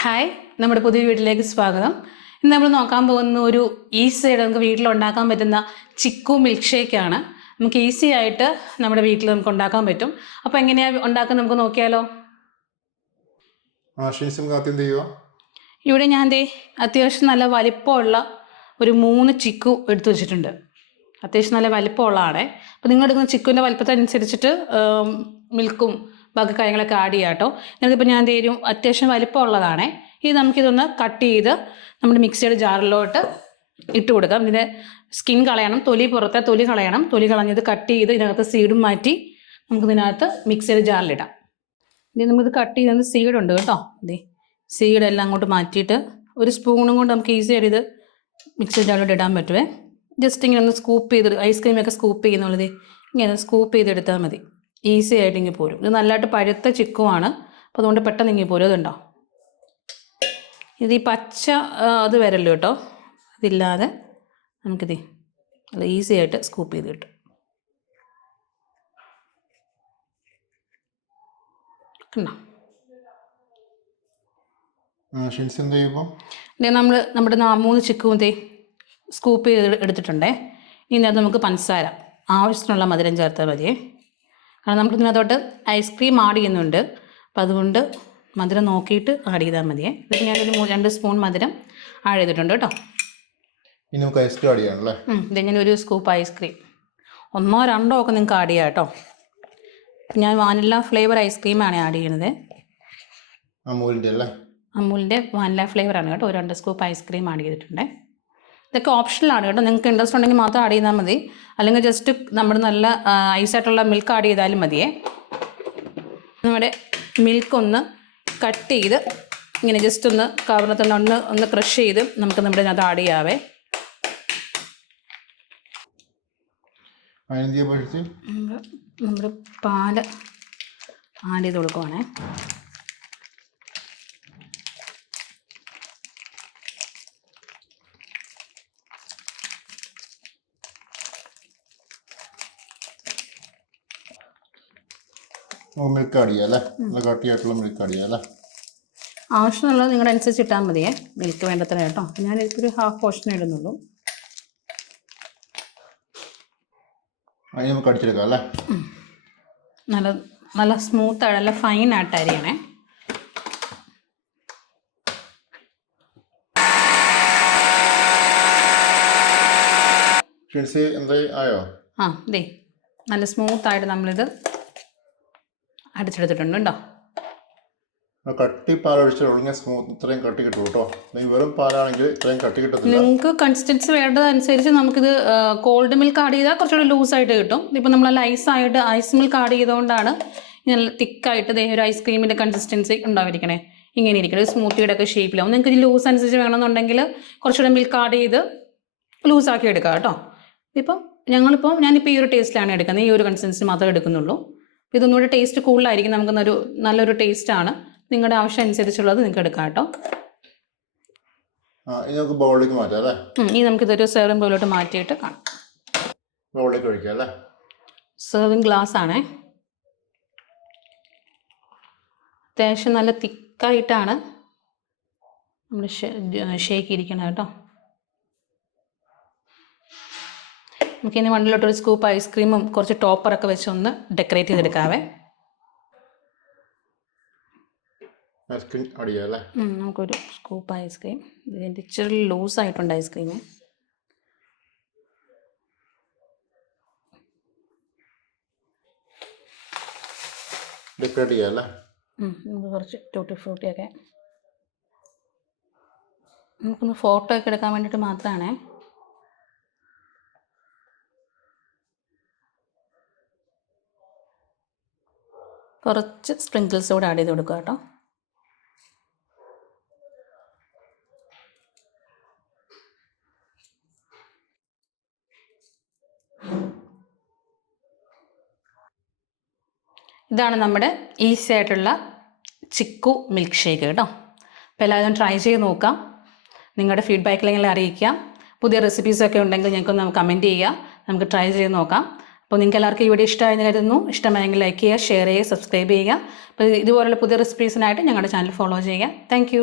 Hi, നമ്മുടെ പുതിയ വീട്ടിലേക്ക് സ്വാഗതം. ഇന്ന് നമ്മൾ നോക്കാൻ പോകുന്ന ഒരു ഈസി ആയിട്ട് നമുക്ക് വീട്ടിലുണ്ടാക്കാൻ പറ്റുന്ന ചിക്കു മിൽക്ക് ഷേക്കാണ്. നമുക്ക് ഈസി ആയിട്ട് നമ്മുടെ വീട്ടിൽ നമുക്ക് ഉണ്ടാക്കാൻ പറ്റും. അപ്പോൾ എങ്ങനെയാണ് ഉണ്ടാക്കാൻ നമുക്ക് നോക്കിയാലോ? ഇവിടെ ഞാൻ അത്യാവശ്യം നല്ല വലിപ്പമുള്ള ഒരു 3 ചിക്കു എടുത്തു വെച്ചിട്ടുണ്ട്. അത്യാവശ്യം നല്ല വലിപ്പമുള്ളതാണേ. അപ്പോൾ നിങ്ങൾ എടുക്കുന്ന ചിക്കുവിൻ്റെ വലിപ്പത്തിനനുസരിച്ചിട്ട് മിൽക്കും ബാക്കി കാര്യങ്ങളൊക്കെ ആഡ് ചെയ്യാം കേട്ടോ. എന്നിട്ടിപ്പോൾ ഞാൻ തരും അത്യാവശ്യം വലിപ്പമുള്ളതാണേ. ഇത് നമുക്കിതൊന്ന് കട്ട് ചെയ്ത് നമ്മുടെ മിക്സിയുടെ ജാറിലോട്ട് ഇട്ട് കൊടുക്കാം. ഇതിൻ്റെ സ്കിൻ കളയണം, പുറത്തെ തൊലി കളയണം. തൊലി കളഞ്ഞത് കട്ട് ചെയ്ത് ഇതിനകത്ത് സീഡും മാറ്റി നമുക്കിതിനകത്ത് മിക്സിയുടെ ജാറിലിടാം. ഇത് നമുക്കിത് കട്ട് ചെയ്ത് സീഡുണ്ട് കേട്ടോ. ഇതേ സീഡെല്ലാം അങ്ങോട്ട് മാറ്റിയിട്ട് ഒരു സ്പൂണും കൊണ്ട് നമുക്ക് ഈസി ആയിട്ട് ഇത് മിക്സിയുടെ ജാറിലോട്ട് ഇടാൻ പറ്റുമേ. ജസ്റ്റ് ഇങ്ങനെ ഒന്ന് സ്കൂപ്പ് ചെയ്ത് ഐസ്ക്രീമൊക്കെ സ്കൂപ്പ് ചെയ്യുന്നുള്ളത് ഇങ്ങനെ സ്കൂപ്പ് ചെയ്തെടുത്താൽ മതി. ഈസി ആയിട്ട് ഇങ്ങനെ പോരും. ഇത് നല്ലതായിട്ട് പഴുത്ത ചിക്കുമാണ്, അപ്പോൾ അതുകൊണ്ട് പെട്ടെന്ന് ഇങ്ങനെ പോരും. അതുണ്ടോ, ഇത് ഈ പച്ച അത് വരല്ലോ കേട്ടോ. ഇതില്ലാതെ നമുക്കിത് നല്ല ഈസി ആയിട്ട് സ്കൂപ്പ് ചെയ്ത് കിട്ടും. കണ്ടോ, നമ്മൾ നമ്മുടെ 3 ചിക്കും സ്കൂപ്പ് ചെയ്ത് എടുത്തിട്ടുണ്ടേ. ഇനി അത് നമുക്ക് പഞ്ചസാര ആവശ്യത്തിനുള്ള മധുരം ചേർത്താൽ മതിയേ. കാരണം നമുക്ക് ഇതിനകത്തോട്ട് ഐസ്ക്രീം ആഡ് ചെയ്യുന്നുണ്ട്, അപ്പം അതുകൊണ്ട് മധുരം നോക്കിയിട്ട് ആഡ് ചെയ്താൽ മതിയേ. ഇതൊക്കെ ഞാനൊരു 2 സ്പൂൺ മധുരം ആഡ് ചെയ്തിട്ടുണ്ട് കേട്ടോ. ഇതിങ്ങനെ ഒരു സ്കൂപ്പ് ഐസ്ക്രീം 1 or 2 ഒക്കെ നിങ്ങൾക്ക് ആഡ് ചെയ്യാം കേട്ടോ. ഞാൻ വാനില ഫ്ലേവർ ഐസ്ക്രീമാണ് ആഡ് ചെയ്യുന്നത്. അമൂലിൻ്റെ വാനില ഫ്ലേവറാണ് കേട്ടോ. 2 സ്കൂപ്പ് ഐസ്ക്രീം ആഡ് ചെയ്തിട്ടുണ്ട്. ഇതൊക്കെ ഓപ്ഷണലാണ് കേട്ടോ. നിങ്ങൾക്ക് ഇൻട്രസ്റ്റ് ഉണ്ടെങ്കിൽ മാത്രം ആഡ് ചെയ്താൽ മതി. അല്ലെങ്കിൽ ജസ്റ്റ് നമ്മുടെ നല്ല ഐസായിട്ടുള്ള മിൽക്ക് ആഡ് ചെയ്താലും മതിയേ. നമ്മുടെ മിൽക്ക് ഒന്ന് കട്ട് ചെയ്ത് ഇങ്ങനെ ജസ്റ്റ് ഒന്ന് കവർന്നത്തൊന്ന് ഒന്ന് ക്രഷ് ചെയ്ത് നമുക്ക് നമ്മുടെ അത് ആഡ് ചെയ്യാവേ. നമ്മുടെ പാല് ആഡ് ചെയ്ത് കൊടുക്കുവാണേ. മിൽക്ക് ആഡ് ചെയ്യാം, കട്ടിയായിട്ടുള്ള മിൽക്ക് ആഡ് ചെയ്യാം. ആവശ്യമുള്ളത് നിങ്ങളുടെ അനുസരിച്ച് ഇട്ടാൽ മതിയേ. മിൽക്ക് വേണ്ടത്ര കേട്ടോ. ഞാനിപ്പോൾ ഒരു ഹാഫ് പോർഷൻ ഇടുന്നുള്ളൂ. നമുക്ക് അടിച്ചെടുക്കാം അല്ലേ. നല്ല സ്മൂത്തായിട്ട് നല്ല ഫൈൻ ആയിട്ട് അരിയണേ. ദേ നല്ല സ്മൂത്തായിട്ട് നമ്മളിത് അടിച്ചെടുത്തിട്ടുണ്ട് കേട്ടോ. കട്ടി പാലൊഴിച്ച് ഇത്രയും കട്ടി കിട്ടും കേട്ടോ. വെറും പാലാണെങ്കിൽ ഇത്രയും കട്ടി കിട്ടത്തില്ല. നിങ്ങൾക്ക് കൺസിസ്റ്റൻസി വേണ്ടതനുസരിച്ച് നമുക്കിത് കോൾഡ് മിൽക്ക് ആഡ് ചെയ്താൽ കുറച്ചുകൂടി ലൂസായിട്ട് കിട്ടും. ഇപ്പം നമ്മൾ ഐസ് മിൽക്ക് ആഡ് ചെയ്തുകൊണ്ടാണ് നല്ല തിക്കായിട്ട് ഒരു ഐസ്ക്രീമിൻ്റെ കൺസിസ്റ്റൻസി ഉണ്ടായിരിക്കണേ. ഇങ്ങനെ ഇരിക്കണം, സ്മൂത്തിയുടെ ഒക്കെ ഷേപ്പിലാവും. നിങ്ങൾക്ക് ഈ ലൂസ് അനുസരിച്ച് വേണമെന്നുണ്ടെങ്കിൽ കുറച്ചുകൂടെ മിൽക്ക് ആഡ് ചെയ്ത് ലൂസാക്കി എടുക്കാം കേട്ടോ. ഞാനിപ്പോൾ ഈ ഒരു ടേസ്റ്റിലാണ് എടുക്കുന്നത്. ഈ ഒരു കൺസിസ്റ്റൻസി മാത്രമേ എടുക്കുന്നുള്ളൂ. ഇതൊന്നുകൂടെ ടേസ്റ്റ് കൂടുതലായിരിക്കും. നമുക്ക് നല്ലൊരു ടേസ്റ്റാണ്. നിങ്ങളുടെ ആവശ്യം അനുസരിച്ചുള്ളത് നിങ്ങൾക്ക് എടുക്കാം കേട്ടോ. ബൗളിലേക്ക് മാറ്റാം അല്ലേ. ഇനി നമുക്കിതൊരു സെർവിംഗ് ബൗളിലോട്ട് മാറ്റിയിട്ട് കാണാം. ബൗളിലേക്ക് ഒഴിക്കാം അല്ലേ. സെർവിംഗ് ഗ്ലാസ് ആണേ. അത്യാവശ്യം നല്ല തിക്കായിട്ടാണ് നമ്മൾ ഷേക്ക് ഇരിക്കണം കേട്ടോ. നമുക്കിനി മണ്ണിലോട്ടൊരു സ്കൂപ്പ് ഐസ്ക്രീമും കുറച്ച് ടോപ്പറൊക്കെ വെച്ച് ഒന്ന് ഡെക്കറേറ്റ് ചെയ്തെടുക്കാവേ. നമുക്കൊരു സ്കൂപ്പ് ഐസ്ക്രീം. ഇതിൻ്റെ ഇച്ചിരി ലൂസായിട്ടുണ്ട് ഐസ്ക്രീം. ഡെക്കറേറ്റ് ചെയ്യാം. നമുക്ക് കുറച്ച് ടൂട്ടി ഫ്രൂട്ടിയൊക്കെ നമുക്കൊന്ന് ഫോട്ടോ ഒക്കെ എടുക്കാൻ വേണ്ടിയിട്ട് മാത്രമാണേ. കുറച്ച് സ്പ്രിങ്കിൾസ് കൂടെ ആഡ് ചെയ്ത് കൊടുക്കുക കേട്ടോ. ഇതാണ് നമ്മുടെ ഈസി ആയിട്ടുള്ള ചിക്കു മിൽക്ക് ഷേക്ക് കേട്ടോ. അപ്പോൾ എല്ലാവരും ട്രൈ ചെയ്ത് നോക്കാം. നിങ്ങളുടെ ഫീഡ്ബാക്കിലെങ്കിലും അറിയിക്കാം. പുതിയ റെസിപ്പീസൊക്കെ ഉണ്ടെങ്കിൽ ഞങ്ങൾക്കൊന്ന് കമൻറ്റ് ചെയ്യുക. നമുക്ക് ട്രൈ ചെയ്ത് നോക്കാം. അപ്പോൾ നിങ്ങൾക്ക് എല്ലാവർക്കും ഈ വീഡിയോ ഇഷ്ടമായെന്ന് കരുതുന്നു. ഇഷ്ടമായെങ്കിൽ ലൈക്ക് ചെയ്യുക, ഷെയർ ചെയ്യുക, സബ്സ്ക്രൈബ് ചെയ്യുക. അപ്പോൾ ഇതുപോലുള്ള പുതിയ റെസിപ്പീസിനായിട്ട് ഞങ്ങളുടെ ചാനൽ ഫോളോ ചെയ്യുക. താങ്ക്